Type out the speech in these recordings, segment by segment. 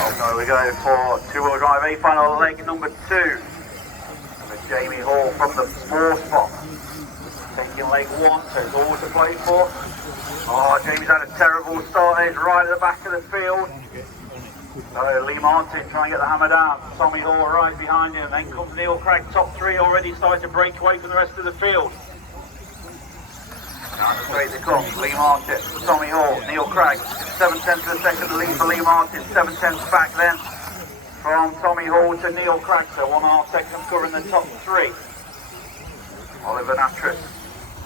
So we go for two-wheel drive A final leg number 2. With Jamie Hall from the 4 spot. Taking leg 1, so it's all to play for. Oh, Jamie's had a terrible start. He's right at the back of the field. So Lee Martin trying to get the hammer down. Tommy Hall right behind him. Then comes Neil Cragg, top 3 already starting to break away from the rest of the field. Down the straight they come. Lee Martin, Tommy Hall, Neil Cragg. 7/10 of a second lead for Lee Martin. 7/10 back then from Tommy Hall to Neil Cragg. So 1.5 seconds covering the top 3. Oliver Nattress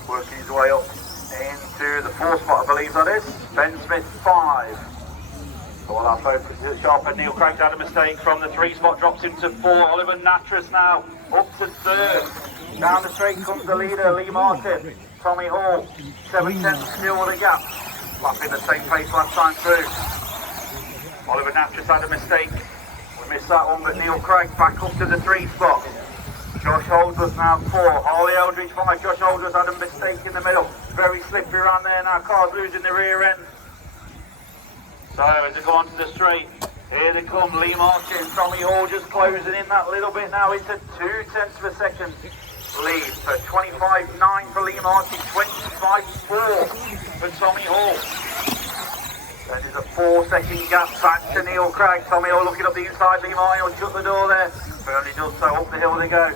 working his way up into the 4 spot, I believe that is. Ben Smith 5. So while our focus is sharp and Neil Cragg's had a mistake from the 3 spot, drops into 4. Oliver Nattress now up to 3rd. Down the straight comes the leader, Lee Martin. Tommy Hall, 7/10 still the gap. Flapping the same pace last time through. Oliver Nattress had a mistake. We missed that one, but Neil Cragg back up to the 3 spot. Josh Holdsworth now 4. Harley Eldridge 5. Josh Holdsworth had a mistake in the middle. Very slippery around there now. Cars losing the rear end. So as they go onto the straight, here they come. Lee Martin, Tommy Hall just closing in that little bit now. It's a 0.2 of a second lead. So 25.9 for Lee Martin, 25.4 for Tommy Hall. Then there's a 4-second gap back to Neil Cragg. Tommy Hall looking up the inside. Lee Martin will shut the door there. But only does so. Up the hill they go.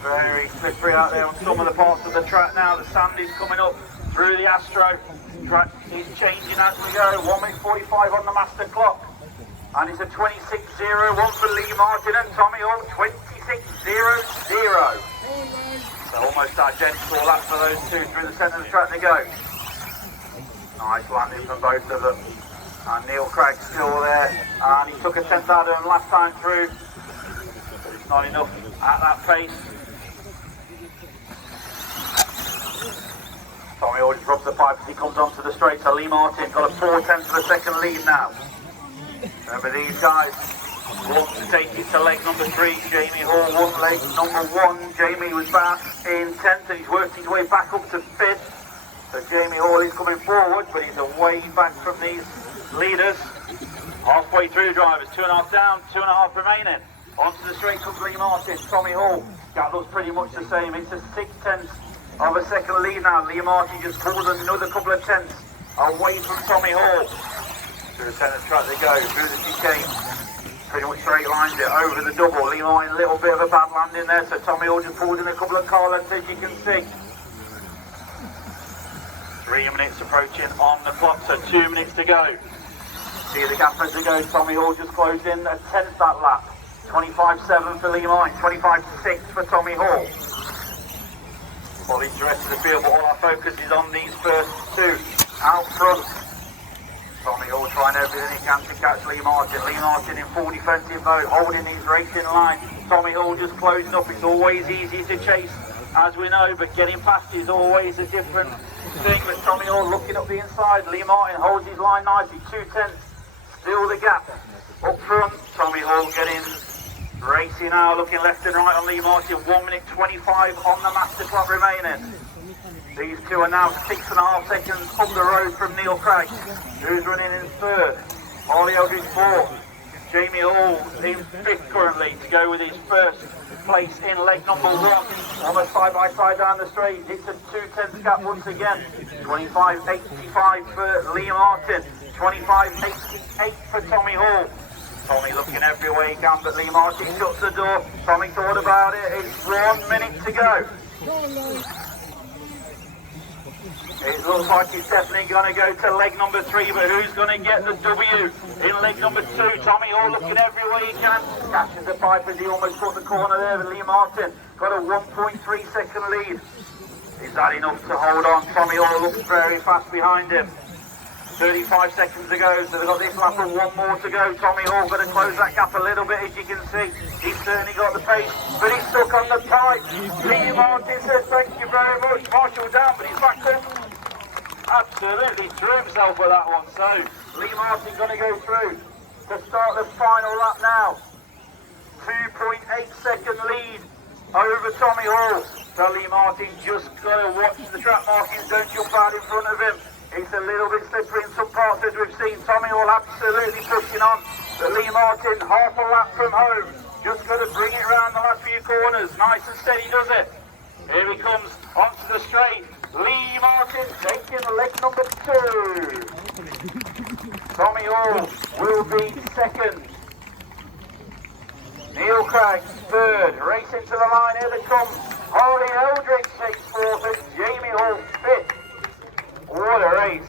Very slippery out there on some of the parts of the track now. The sand is coming up through the Astro. Track is changing as we go. 1:45 on the master clock. And it's a 26.01 for Lee Martin and Tommy Hall. 26.00. So almost identical lap for those two through the centre of the track they go. Nice landing from both of them. And Neil Cragg still there. And he took a 10th out of them last time through. But it's not enough at that pace. Tommy Hall just rubs the pipe as he comes onto the straight. So Lee Martin got a 4/10 of a second lead now. Remember these guys want to take it to leg number 3. Jamie Hall won leg number 1. Jamie was back in 10th and he's worked his way back up to 5th. So Jamie Hall is coming forward, but he's away back from these leaders. Halfway through drivers, 2.5 down, 2.5 remaining. Onto the straight comes Lee Martin, Tommy Hall. Gap looks pretty much the same. It's a 6/10 of a second lead now. Lee Martin just pulled another couple of tenths away from Tommy Hall. Through the centre track they go, through the chicane. Pretty much straight lines it over the double. Lee Martin, a little bit of a bad landing there, so Tommy Hall just pulled in a couple of car lengths as you can see. 3 minutes approaching on the clock, so 2 minutes to go. See the gap as they go. Tommy Hall just closed in a 10th that lap. 25.7 for Lee Martin, 25.6 for Tommy Hall. Follows the rest of the field, but all our focus is on these first 2 out front. Tommy Hall trying everything he can to catch Lee Martin. Lee Martin in full defensive mode, holding his racing line. Tommy Hall just closing up. It's always easy to chase, as we know, but getting past is always a different thing. But Tommy Hall looking up the inside. Lee Martin holds his line nicely. 2/10, still the gap. Up front, Tommy Hall getting racing now, looking left and right on Lee Martin. 1:25 on the master clock remaining. These two are now 6.5 seconds up the road from Neil Cragg, who's running in 3rd. Harley Eldridge 4th. Jamie Hall in 5th currently to go with his first place in leg number 1. Almost side by side down the straight. It's a 2/10 gap once again. 25.85 for Lee Martin. 25.88 for Tommy Hall. Tommy looking every way he can, but Lee Martin shuts the door. Tommy thought about it. It's 1 minute to go. It looks like it's definitely going to go to leg number 3, but who's going to get the W in leg number 2? Tommy Hall looking every way he can. Catches the pipe as he almost caught the corner there, but Lee Martin got a 1.3 second lead. Is that enough to hold on? Tommy Hall looks very fast behind him. 35 seconds to go, so they've got this lap and 1 more to go. Tommy Hall got to close that gap a little bit, as you can see. He's certainly got the pace, but he's stuck on the pipe. Lee Martin says thank you very much. Marshall down, but he's back up. Absolutely threw himself with that one. So Lee Martin going to go through to start the final lap now. 2.8 second lead over Tommy Hall. So Lee Martin just got to watch the track markings, don't jump out in front of him. It's a little bit slippery in some parts, as we've seen. Tommy Hall absolutely pushing on, but Lee Martin, half a lap from home. Just got to bring it around the last few corners. Nice and steady does it. Here he comes onto the straight. Lee Martin taking leg number 2. Tommy Hall will be second. Neil Cragg third. Racing to the line, here they come. Harley Eldridge takes fourth and Jamie Hall fifth. What a race.